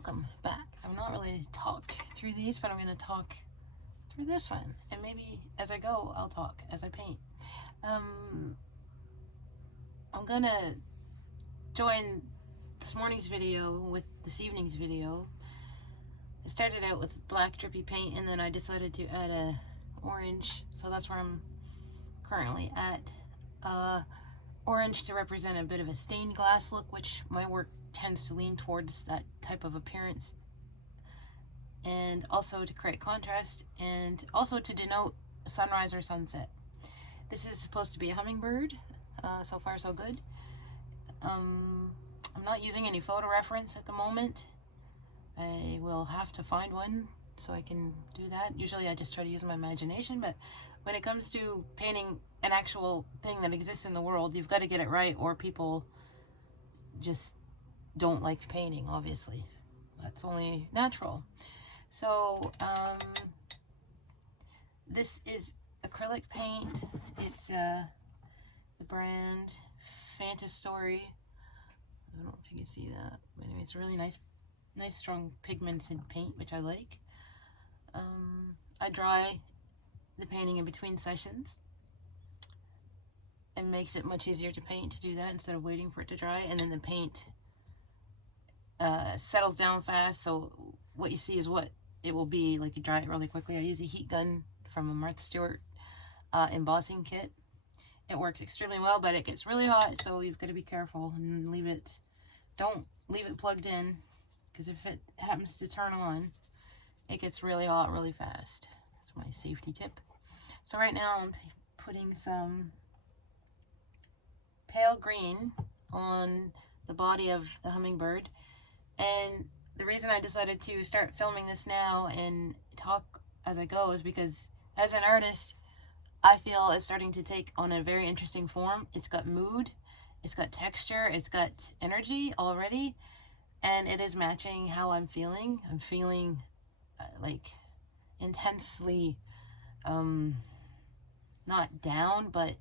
welcome back. I've not really talked through these, but I'm going to talk through this one. And maybe as I go, I'll talk as I paint. I'm going to join this morning's video with this evening's video. I started out with black drippy paint, and then I decided to add a orange. So that's where I'm currently at. Orange to represent a bit of a stained glass look, which my work tends to lean towards that type of appearance, and also to create contrast, and also to denote sunrise or sunset. This is supposed to be a hummingbird. So far so good. I'm not using any photo reference at the moment. I will have to find one so I can do that. Usually I just try to use my imagination, but when it comes to painting an actual thing that exists in the world, you've got to get it right, or people just don't like painting, obviously. That's only natural. So this is acrylic paint. It's the brand Fantasy Story. I don't know if you can see that, but anyway, it's a really nice strong pigmented paint, which I like. I dry the painting in between sessions. It makes it much easier to paint to do that instead of waiting for it to dry, and then the paint settles down fast, so what you see is what it will be. Like, you dry it really quickly. I use a heat gun from a Martha Stewart embossing kit. It works extremely well, but it gets really hot, so you've got to be careful and don't leave it plugged in, because if it happens to turn on, it gets really hot really fast. That's my safety tip. So right now I'm putting some pale green on the body of the hummingbird, and the reason I decided to start filming this now and talk as I go is because as an artist, I feel it's starting to take on a very interesting form. It's got mood, it's got texture, it's got energy already, and it is matching how I'm feeling. I'm feeling like intensely, not down, but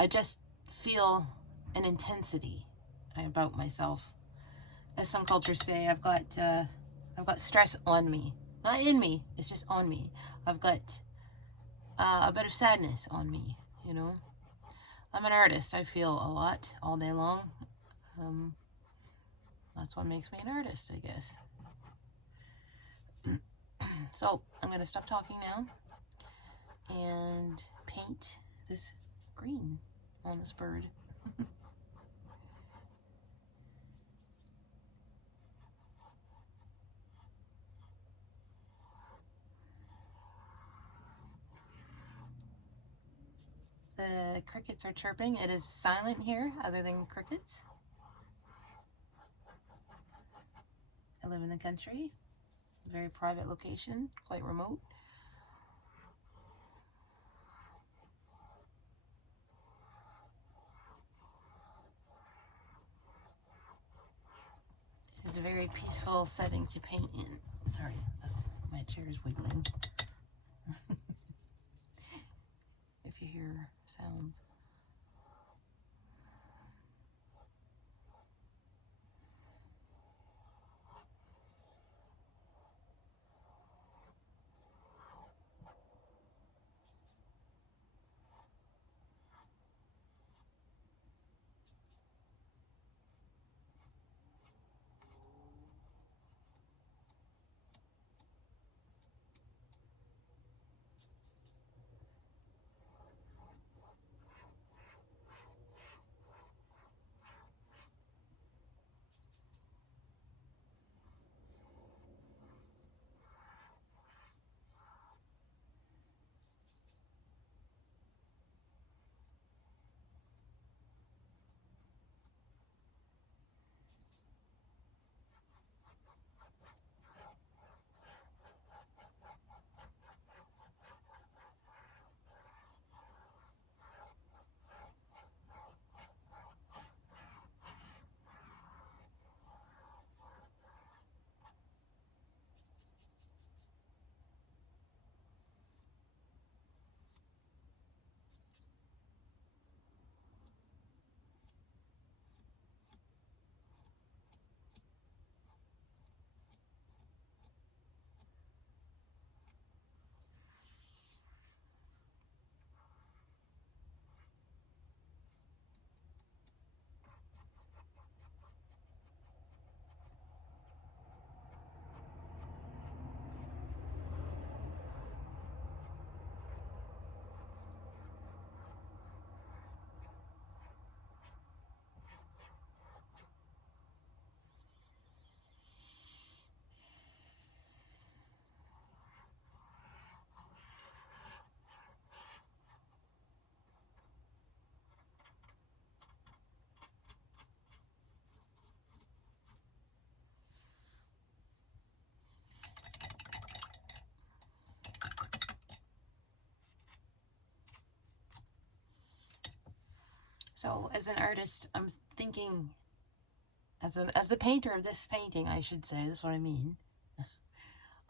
I just feel an intensity about myself. As some cultures say, I've got stress on me, not in me. It's just on me. I've got a bit of sadness on me. You know, I'm an artist. I feel a lot all day long. That's what makes me an artist, I guess. So I'm going to stop talking now and paint this green on this bird. The crickets are chirping. It is silent here other than crickets. I live in the country, a very private location, quite remote. It's a very peaceful setting to paint in. Sorry, my chair is wiggling. If you hear sounds. So as an artist, I'm thinking, as the painter of this painting, I should say, that's what I mean.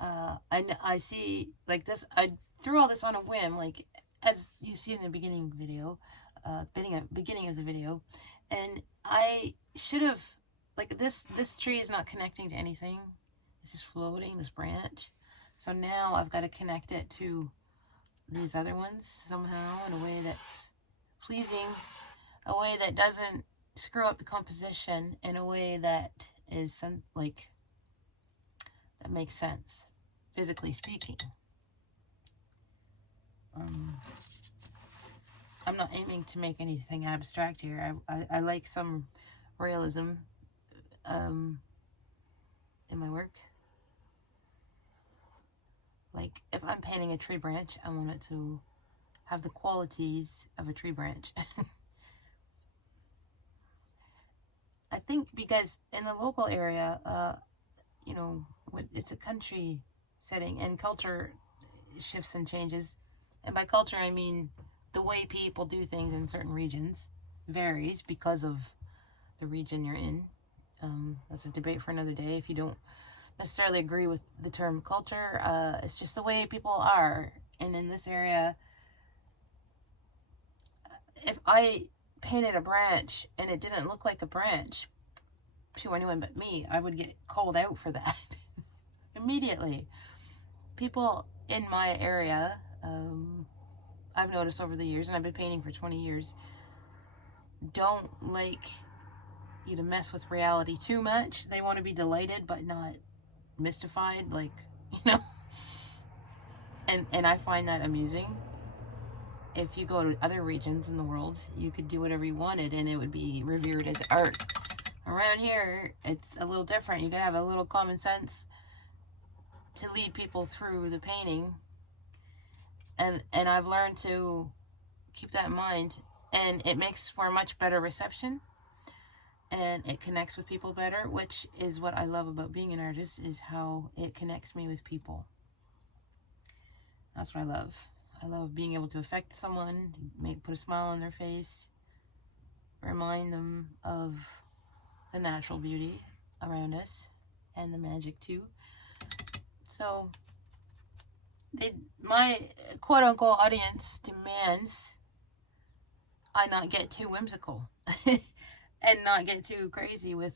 I see, like this, I threw all this on a whim, like as you see in the beginning video, beginning of the video, and I should have, like this tree is not connecting to anything, it's just floating, this branch. So now I've got to connect it to these other ones somehow in a way that's pleasing, a way that doesn't screw up the composition, in a way that is like that makes sense, physically speaking. I'm not aiming to make anything abstract here. I like some realism in my work. Like if I'm painting a tree branch, I want it to have the qualities of a tree branch. I think because in the local area, you know, it's a country setting and culture shifts and changes. And by culture, I mean the way people do things in certain regions varies because of the region you're in. That's a debate for another day. If you don't necessarily agree with the term culture, it's just the way people are. And in this area, if I painted a branch and it didn't look like a branch to anyone but me, I would get called out for that immediately. People in my area, I've noticed over the years, and I've been painting for 20 years, don't like you to mess with reality too much. They want to be delighted but not mystified, like, you know. And I find that amusing. If you go to other regions in the world, you could do whatever you wanted and it would be revered as art. Around here, it's a little different. You gotta have a little common sense to lead people through the painting. And I've learned to keep that in mind. And it makes for a much better reception. And it connects with people better, which is what I love about being an artist, is how it connects me with people. That's what I love. I love being able to affect someone, put a smile on their face, remind them of the natural beauty around us and the magic too. So my quote-unquote audience demands I not get too whimsical and not get too crazy with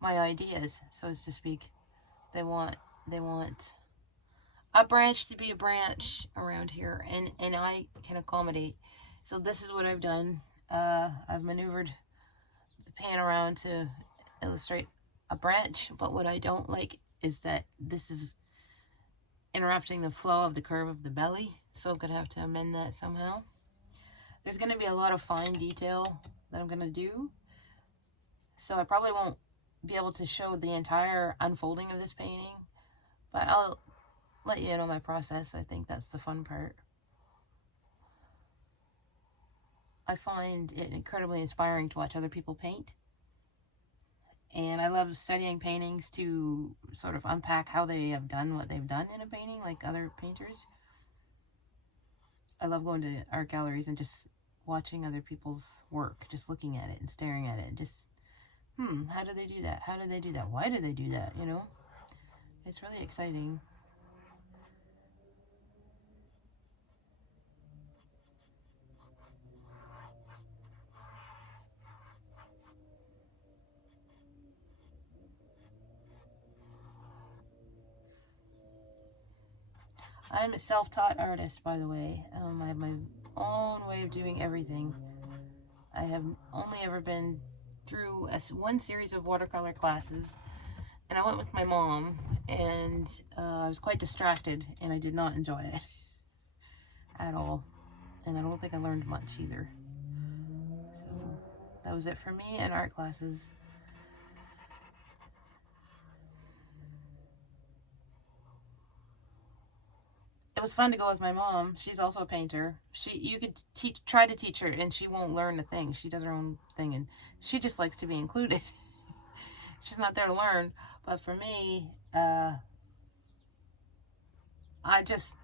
my ideas, so as to speak. They want a branch to be a branch around here, and I can accommodate. So this is what I've done. I've maneuvered the pan around to illustrate a branch, but what I don't like is that this is interrupting the flow of the curve of the belly, so I'm gonna have to amend that somehow. There's gonna be a lot of fine detail that I'm gonna do, so I probably won't be able to show the entire unfolding of this painting, but I'll let you know my process. I think that's the fun part. I find it incredibly inspiring to watch other people paint, and I love studying paintings to sort of unpack how they have done what they've done in a painting, like other painters. I love going to art galleries and just watching other people's work, just looking at it and staring at it, and just, how do they do that? How do they do that? Why do they do that? You know, it's really exciting. I'm a self-taught artist, by the way. I have my own way of doing everything. I have only ever been through one series of watercolor classes, and I went with my mom, and I was quite distracted, and I did not enjoy it at all, and I don't think I learned much either. So that was it for me and art classes. It was fun to go with my mom. She's also a painter. You could try to teach her, and she won't learn a thing. She does her own thing, and she just likes to be included. She's not there to learn. But for me, I just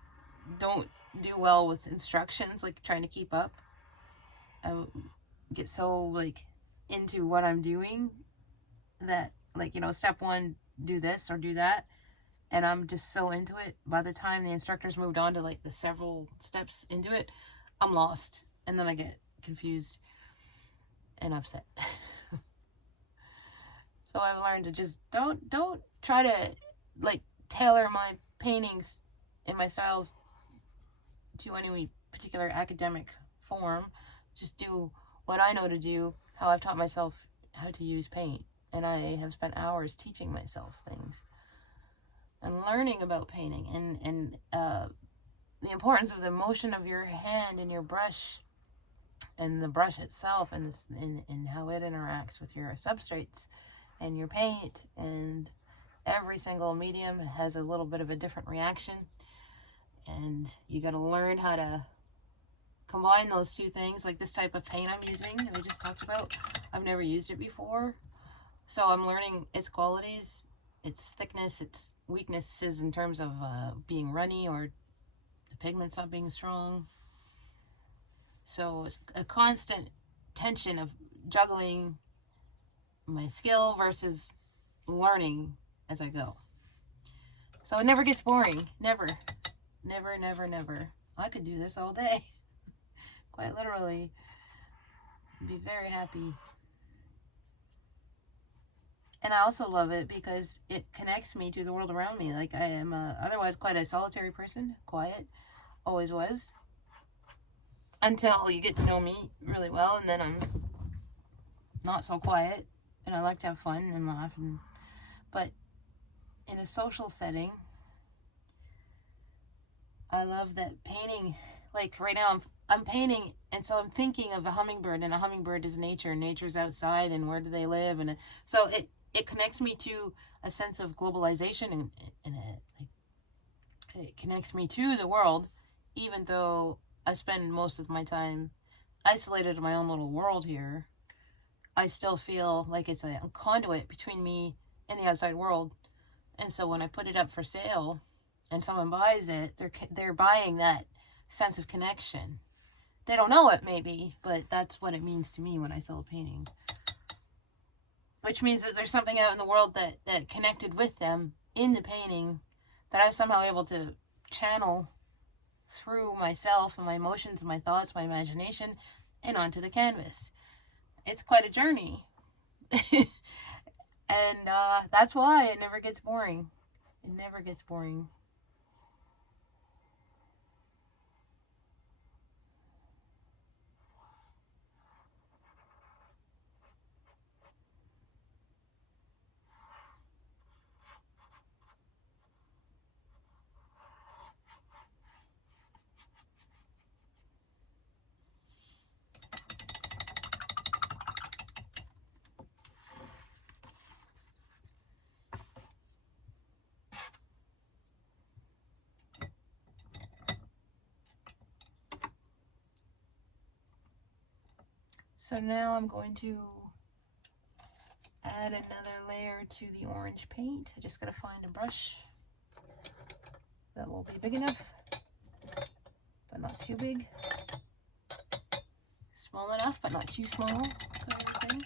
don't do well with instructions, like trying to keep up. I get so like into what I'm doing that, like, step one, do this or do that, and I'm just so into it. By the time the instructors moved on to like the several steps into it, I'm lost, and then I get confused and upset. So I've learned to just don't try to like tailor my paintings and my styles to any particular academic form. Just do what I know to do, how I've taught myself how to use paint. And I have spent hours teaching myself things and learning about painting and the importance of the motion of your hand and your brush and the brush itself and how it interacts with your substrates and your paint. And every single medium has a little bit of a different reaction, and you got to learn how to combine those two things. Like this type of paint I'm using that we just talked about, I've never used it before, so I'm learning its qualities, its thickness, its weaknesses in terms of being runny or the pigment's not being strong. So it's a constant tension of juggling my skill versus learning as I go. So it never gets boring. Never. Never, never, never. I could do this all day. Quite literally. Be very happy. And I also love it because it connects me to the world around me. Like, I am otherwise quite a solitary person. Quiet. Always was. Until you get to know me really well, and then I'm not so quiet. And I like to have fun and laugh. But in a social setting, I love that painting. Like right now, I'm painting, and so I'm thinking of a hummingbird, and a hummingbird is nature. Nature's outside, and where do they live? And so it connects me to a sense of globalization, and it connects me to the world, even though I spend most of my time isolated in my own little world here. I still feel like it's a conduit between me and the outside world. And so when I put it up for sale and someone buys it, they're buying that sense of connection. They don't know it maybe, but that's what it means to me when I sell a painting. Which means that there's something out in the world that connected with them in the painting that I was somehow able to channel through myself and my emotions, my thoughts, my imagination, and onto the canvas. It's quite a journey. And that's why it never gets boring. It never gets boring. So now I'm going to add another layer to the orange paint. I just gotta find a brush that will be big enough, but not too big. Small enough, but not too small, kind of thing.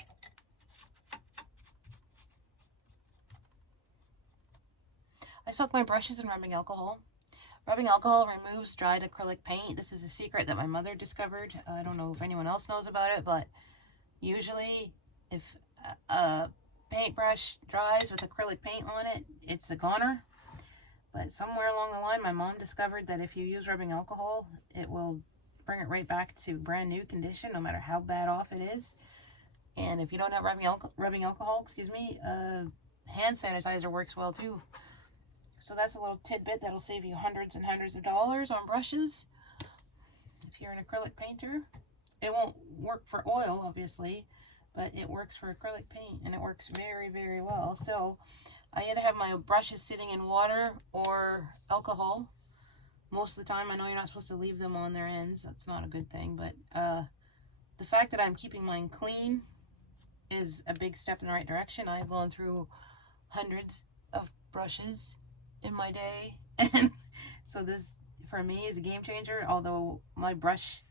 I soak my brushes in rubbing alcohol. Rubbing alcohol removes dried acrylic paint. This is a secret that my mother discovered. I don't know if anyone else knows about it, but usually if a paintbrush dries with acrylic paint on it, it's a goner. But somewhere along the line, my mom discovered that if you use rubbing alcohol, it will bring it right back to brand new condition, no matter how bad off it is. And if you don't have rubbing alcohol, hand sanitizer works well too. So that's a little tidbit that'll save you hundreds and hundreds of dollars on brushes if you're an acrylic painter. It won't work for oil, obviously, but it works for acrylic paint, and it works very, very well. So I either have my brushes sitting in water or alcohol. Most of the time, I know you're not supposed to leave them on their ends. That's not a good thing, but the fact that I'm keeping mine clean is a big step in the right direction. I've gone through hundreds of brushes in my day, and so this for me is a game changer. Although my brush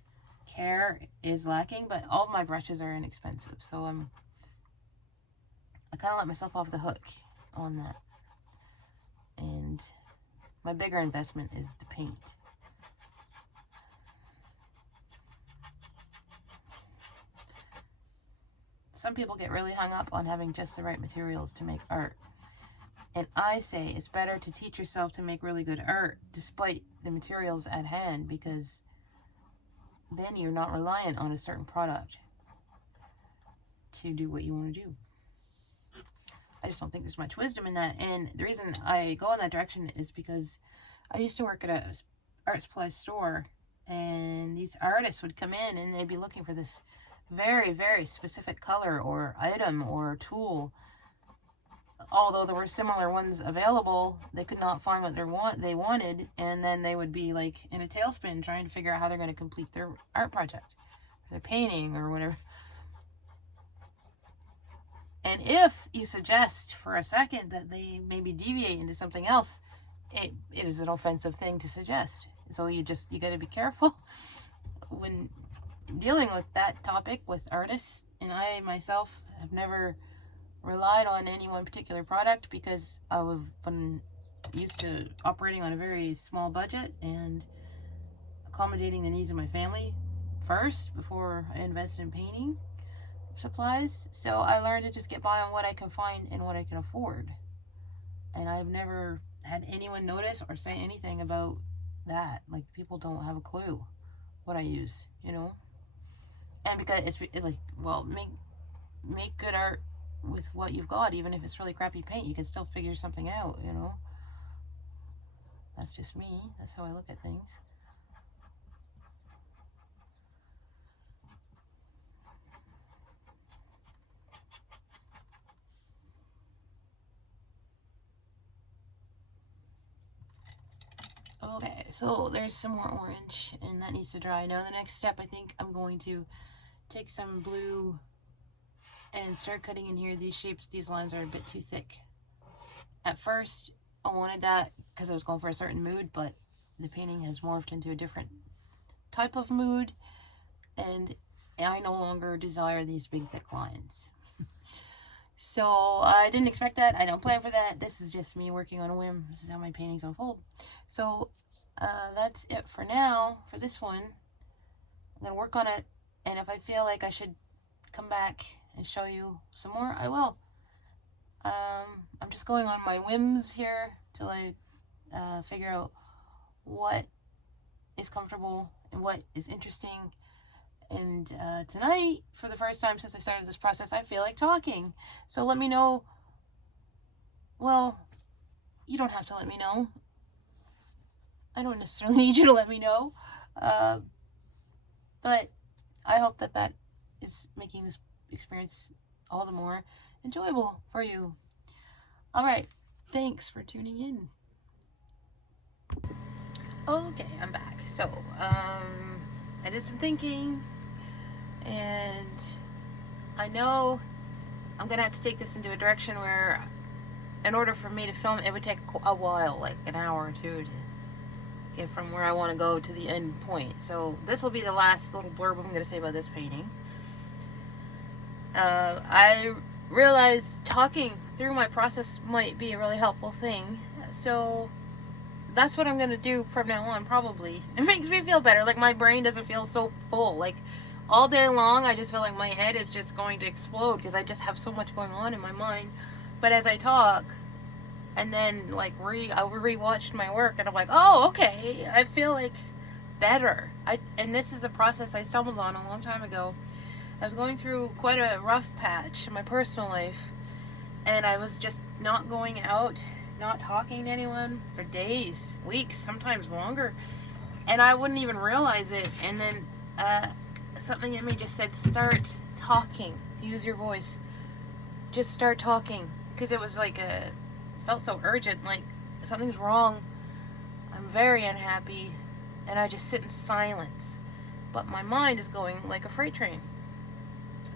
care is lacking, but all of my brushes are inexpensive, so I kind of let myself off the hook on that. And my bigger investment is the paint. Some people get really hung up on having just the right materials to make art. And I say it's better to teach yourself to make really good art despite the materials at hand, because then you're not reliant on a certain product to do what you want to do. I just don't think there's much wisdom in that. And the reason I go in that direction is because I used to work at a art supply store, and these artists would come in and they'd be looking for this very, very specific color or item or tool. Although there were similar ones available, they could not find what they wanted, and then they would be like in a tailspin trying to figure out how they're going to complete their art project, their painting or whatever. And if you suggest for a second that they maybe deviate into something else, it is an offensive thing to suggest. So you got to be careful when dealing with that topic with artists. And I myself have never relied on any one particular product because I've been used to operating on a very small budget and accommodating the needs of my family first before I invested in painting supplies. So I learned to just get by on what I can find and what I can afford. And I've never had anyone notice or say anything about that. Like, people don't have a clue what I use, you know? And because it's like, well, make good art with what you've got. Even if it's really crappy paint, you can still figure something out, you know? That's just me. That's how I look at things. Okay, so there's some more orange, and that needs to dry. Now the next step, I think I'm going to take some blue and start cutting in here. These shapes, these lines are a bit too thick. At first, I wanted that because I was going for a certain mood, but the painting has morphed into a different type of mood, and I no longer desire these big thick lines. So I didn't expect that. I don't plan for that. This is just me working on a whim. This is how my paintings unfold. So that's it for now for this one. I'm going to work on it, and if I feel like I should come back and show you some more, I will. I'm just going on my whims here till I figure out what is comfortable and what is interesting. And tonight, for the first time since I started this process, I feel like talking. So let me know. Well, you don't have to let me know. I don't necessarily need you to let me know. But I hope that is making this experience all the more enjoyable for you. All right. Thanks for tuning in. Okay, I'm back. So, I did some thinking, and I know I'm gonna have to take this into a direction where, in order for me to film, it would take a while, like an hour or two, to get from where I want to go to the end point. So this will be the last little blurb I'm gonna say about this painting. I realized talking through my process might be a really helpful thing, so that's what I'm gonna do from now on, probably. It makes me feel better. Like, my brain doesn't feel so full. Like, all day long, I just feel like my head is just going to explode because I just have so much going on in my mind. But as I talk, and then, like, I rewatched my work, and I'm like, oh, okay, I feel, like, better. And this is a process I stumbled on a long time ago. I was going through quite a rough patch in my personal life, and I was just not going out, not talking to anyone for days, weeks, sometimes longer, and I wouldn't even realize it. And then something in me just said, start talking, use your voice, just start talking, because it was like felt so urgent, like something's wrong, I'm very unhappy, and I just sit in silence, but my mind is going like a freight train.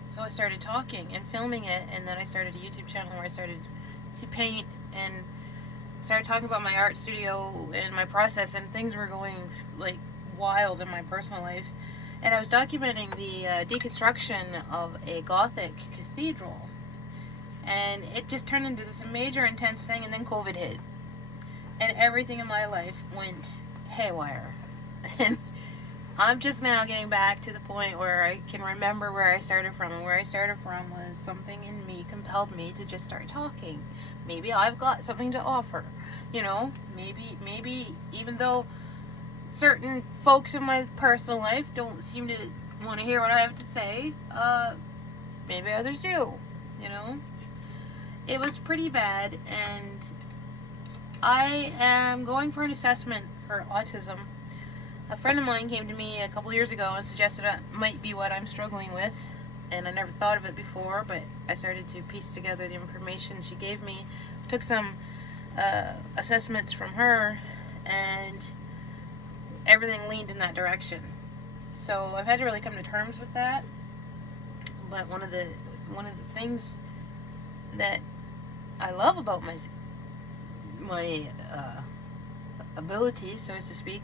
So I started talking and filming it, and then I started a YouTube channel where I started to paint and started talking about my art studio and my process, and things were going like wild in my personal life. and I was documenting the deconstruction of a Gothic cathedral, and it just turned into this major intense thing, and then COVID hit, and everything in my life went haywire. And I'm just now getting back to the point where I can remember where I started from, and where I started from was something in me compelled me to just start talking. Maybe I've got something to offer, you know, maybe even though certain folks in my personal life don't seem to want to hear what I have to say, maybe others do, you know. It was pretty bad, and I am going for an assessment for autism. A friend of mine came to me a couple years ago and suggested that might be what I'm struggling with, and I never thought of it before, but I started to piece together the information she gave me. Took some assessments from her, and everything leaned in that direction. So I've had to really come to terms with that. But one of the things that I love about my abilities, so as to speak,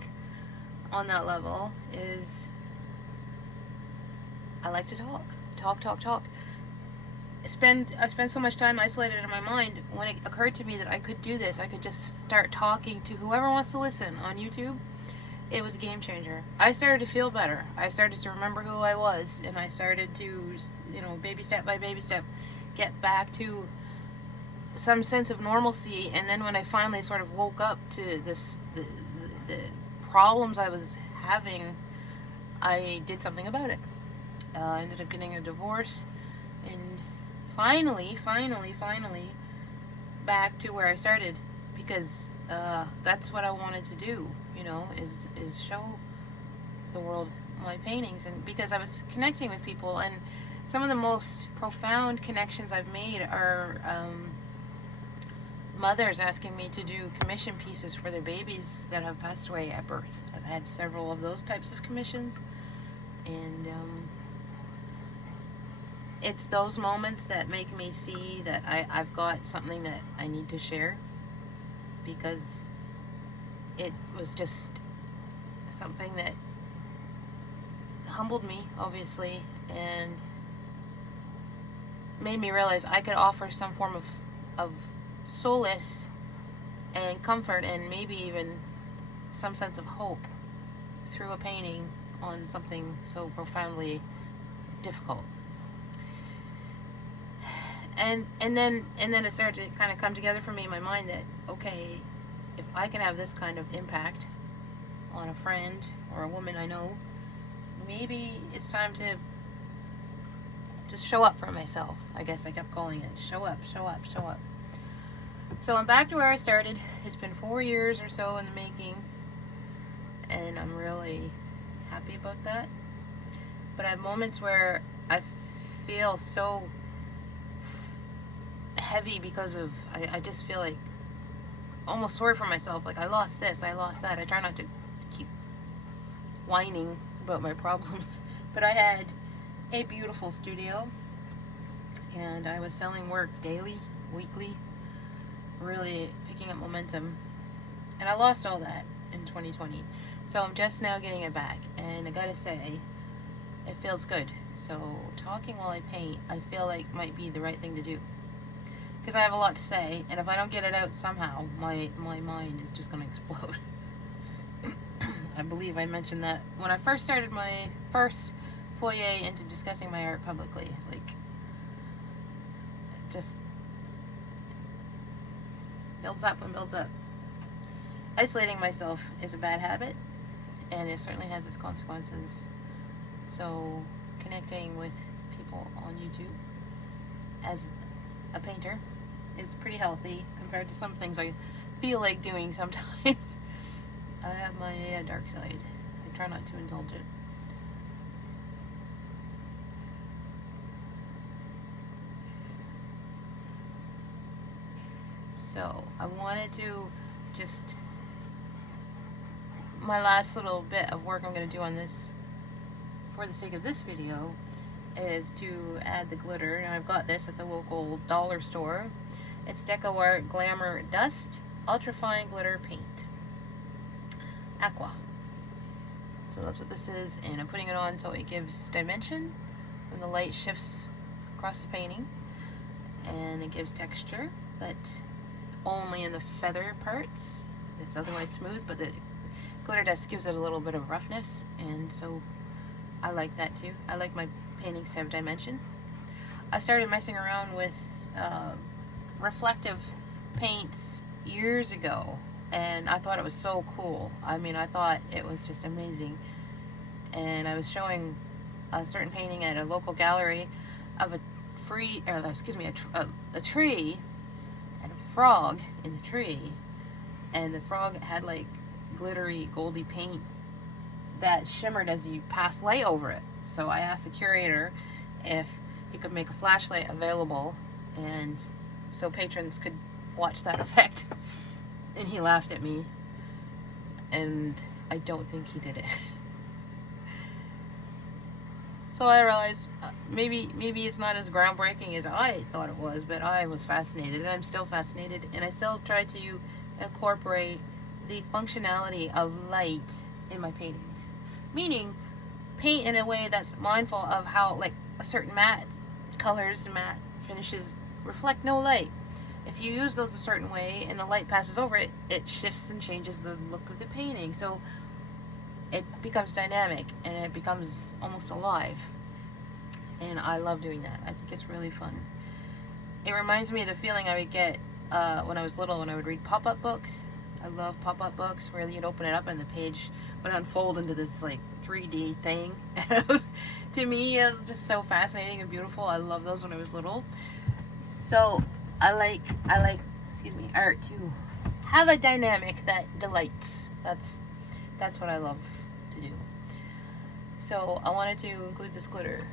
on that level is I like to talk. I spend so much time isolated in my mind. When it occurred to me that I could do this, I could just start talking to whoever wants to listen on YouTube. It was a game changer. I started to feel better. I started to remember who I was, and I started to, you know, baby step by baby step, get back to some sense of normalcy. And then when I finally sort of woke up to this, the problems I was having, I did something about it. I ended up getting a divorce, and finally back to where I started, because that's what I wanted to do, you know, is show the world my paintings. And because I was connecting with people, and some of the most profound connections I've made are mothers asking me to do commission pieces for their babies that have passed away at birth. I've had several of those types of commissions, and it's those moments that make me see that I've got something that I need to share, because it was just something that humbled me, obviously, and made me realize I could offer some form of solace and comfort, and maybe even some sense of hope through a painting on something so profoundly difficult. And then it started to kind of come together for me in my mind that, okay, if I can have this kind of impact on a friend or a woman I know, maybe it's time to just show up for myself. I guess I kept calling it show up. So I'm back to where I started. It's been 4 years or so in the making, and I'm really happy about that. But I have moments where I feel so heavy because of, I just feel like almost sorry for myself, like I lost this, I lost that. I try not to keep whining about my problems, but I had a beautiful studio, and I was selling work daily, weekly, really picking up momentum, and I lost all that in 2020. So I'm just now getting it back, and I gotta say, it feels good. So talking while I paint, I feel like might be the right thing to do, because I have a lot to say, and if I don't get it out somehow, my mind is just gonna explode. I believe I mentioned that when I first started my first foyer into discussing my art publicly. It's like, it just builds up and builds up. Isolating myself is a bad habit, and it certainly has its consequences. So connecting with people on YouTube as a painter is pretty healthy compared to some things I feel like doing sometimes. I have my dark side. I try not to indulge it. So I wanted to just, my last little bit of work I'm going to do on this for the sake of this video is to add the glitter. And I've got this at the local dollar store. It's Deco Art Glamour Dust Ultrafine Glitter Paint Aqua. So that's what this is, and I'm putting it on so it gives dimension when the light shifts across the painting, and it gives texture, but only in the feather parts. It's otherwise smooth, but the glitter dust gives it a little bit of roughness, and so I like that too. I like my paintings to have dimension. I started messing around with reflective paints years ago, and I thought it was so cool. I mean, I thought it was just amazing. And I was showing a certain painting at a local gallery of a tree and a frog in the tree, and the frog had like glittery goldy paint that shimmered as you pass light over it. So I asked the curator if he could make a flashlight available, and so patrons could watch that effect. And he laughed at me, and I don't think he did it. So I realized maybe it's not as groundbreaking as I thought it was, but I was fascinated, and I'm still fascinated, and I still try to incorporate the functionality of light in my paintings. Meaning, paint in a way that's mindful of how, like, a certain matte colors, matte finishes reflect no light. If you use those a certain way and the light passes over it, it shifts and changes the look of the painting. So it becomes dynamic and it becomes almost alive. And I love doing that. I think it's really fun. It reminds me of the feeling I would get when I was little, when I would read pop-up books. I love pop-up books where you'd open it up and the page would unfold into this like 3D thing. To me, it was just so fascinating and beautiful. I love those when I was little. So I like art to have a dynamic that delights. That's what I love to do. So I wanted to include this glitter.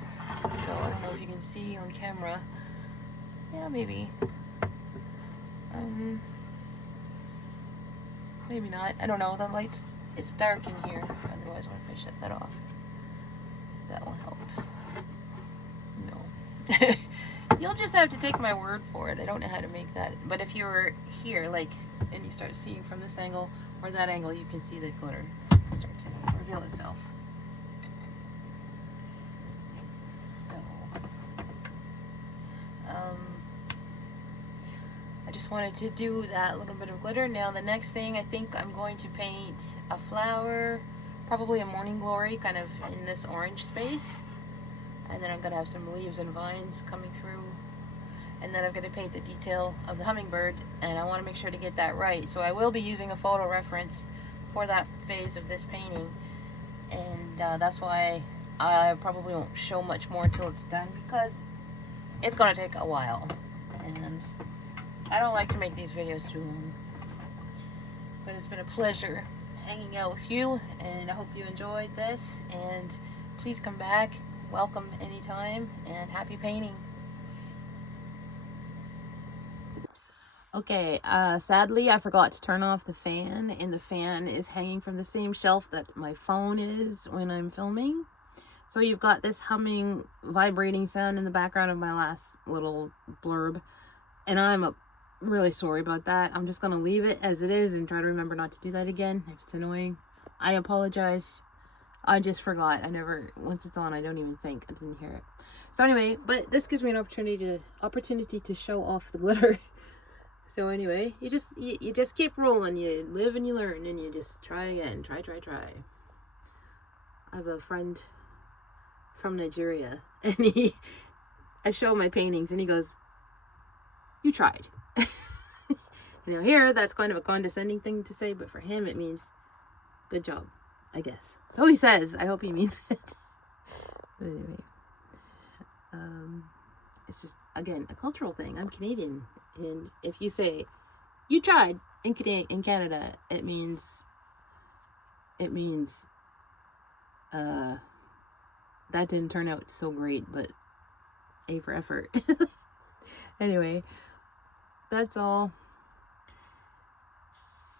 So I don't know if you can see on camera. Yeah, maybe. Maybe not. I don't know. The lights, it's dark in here. Otherwise, what if I shut that off? That won't help. No. You'll just have to take my word for it. I don't know how to make that. But if you were here, like, and you start seeing from this angle or that angle, you can see the glitter start to reveal itself. So, I just wanted to do that little bit of glitter. Now the next thing, I think I'm going to paint a flower, probably a morning glory, kind of in this orange space. And then I'm going to have some leaves and vines coming through. And then I'm going to paint the detail of the hummingbird, and I want to make sure to get that right. So I will be using a photo reference for that phase of this painting. And that's why I probably won't show much more till it's done, because it's going to take a while. And I don't like to make these videos too long. But it's been a pleasure hanging out with you, and I hope you enjoyed this. And please come back. Welcome anytime, and happy painting. Okay, sadly I forgot to turn off the fan, and the fan is hanging from the same shelf that my phone is when I'm filming. So you've got this humming, vibrating sound in the background of my last little blurb, and I'm really sorry about that. I'm just going to leave it as it is and try to remember not to do that again. If it's annoying, I apologize. I just forgot. Once it's on, I don't even think. I didn't hear it. So anyway, but this gives me an opportunity to show off the glitter. So anyway, you just keep rolling. You live and you learn, and you just try again. Try. I have a friend from Nigeria, and I show my paintings, and he goes, "You tried." You know, here that's kind of a condescending thing to say, but for him it means good job, I guess. So he says. I hope he means it. But anyway, it's just, again, a cultural thing. I'm Canadian, and if you say you tried in Canada, it means that didn't turn out so great, but A for effort. Anyway, that's all.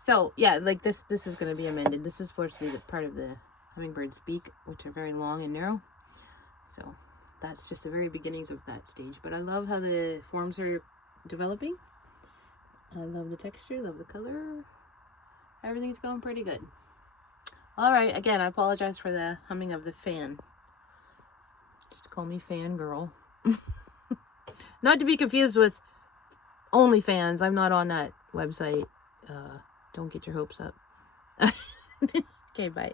So yeah, like this is going to be amended. This is supposed to be the part of the hummingbird's beak, which are very long and narrow. So that's just the very beginnings of that stage. But I love how the forms are developing. I love the texture, love the color. Everything's going pretty good. All right, again, I apologize for the humming of the fan. Just call me fangirl. Not to be confused with OnlyFans. I'm not on that website. Don't get your hopes up. Okay, bye.